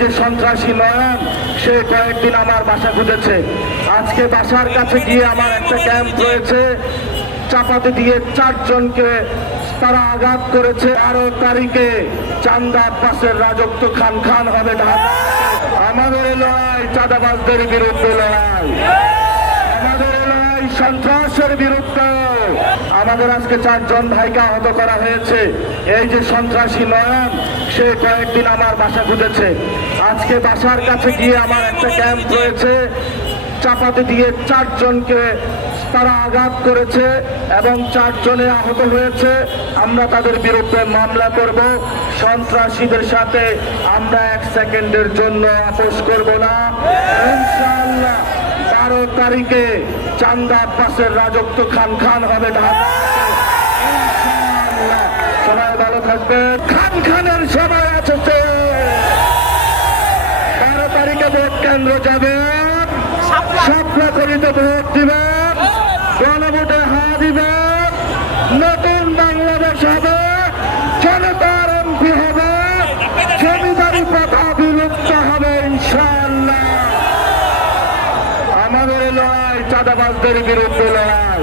যে সন্ত্রাসী নয়ন সে কয়েকদিন আমার বাসা খুঁজেছে। আজকে বাসার কাছে গিয়ে আমার একটা ক্যাম্প রয়েছে, চাপাতি দিয়ে 4 জনকে তারা আঘাত করেছে। 12 তারিখে চান্দা আব্বাসের রাজত্ব খান খান হবে ঢাকা। আমাদের লড়াই চাঁদাবাজদের বিরুদ্ধে লড়াই, আমাদের লড়াই সন্ত্রাসের বিরুদ্ধে। আমাদের আজকে 4 জন ভাইকে আহত করা হয়েছে। এই যে সন্ত্রাসী নয়ন সে কয়েকদিন আমার বাসা খুঁজেছে। আজকে বাসার কাছে গিয়ে আমার একটা ক্যাম্প রয়েছে, চাপাতি দিয়ে 4 জনকে তারা আঘাত করেছে এবং 4 জনে আহত হয়েছে। আমরা তাদের বিরুদ্ধে মামলা করব। সন্ত্রাসীদের সাথে আমরা 1 সেকেন্ডের জন্য আপোষ করব না। ইনশাআল্লাহ 12 তারিখে চান্দা আব্বাসের রাজত্ব খান খান হবে ঢাকা। ইনশাআল্লাহ সবাই ভালো থাকবে। খান খানের সময় আছে। 12 তারিখে ভোট কেন্দ্র যাবেন, স্বপ্ন করিতে ভোট দিবেন, গণভোটে হা দিবেন। নতুন বাংলাদেশ হবে, জনতার এমপি হবে, জমিদারি প্রথা বিলুপ্ত হবে ইনশাআল্লাহ। আমাদের লড়াই চাঁদাবাজদের বিরুদ্ধে লড়াই,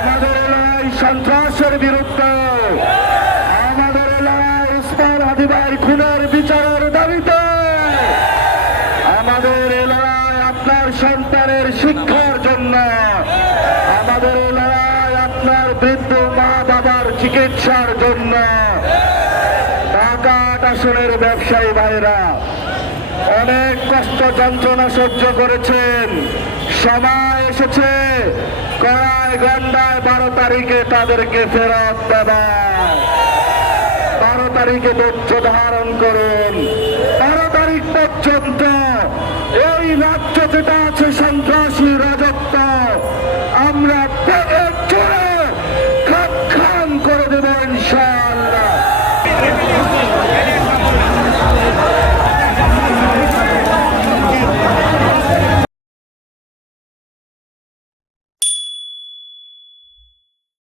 আমাদের লড়াই সন্ত্রাসের বিরুদ্ধে, আমাদের লড়াই উসমান হাদি ভাই খুনের বিচারের দাবিতে, আমাদের লড়াই আপনার সন্তানের শিক্ষার জন্য, আমাদের লড়াই আপনার বৃদ্ধ মা বাবার চিকিৎসার জন্য। ঢাকা 8 আসনের ব্যবসায়ী ভাইরা অনেক কষ্ট যন্ত্রণা সহ্য করেছেন। সময় এসেছে কড়াই গন্ডায় 12 তারিখে তাদেরকে ফেরত দেবার। 12 তারিখে ধৈর্য ধারণ করুন। 12 তারিখ পর্যন্ত এই রাজ্য যেটা আছে সন্ত্রাসী রাজত্ব, আমরা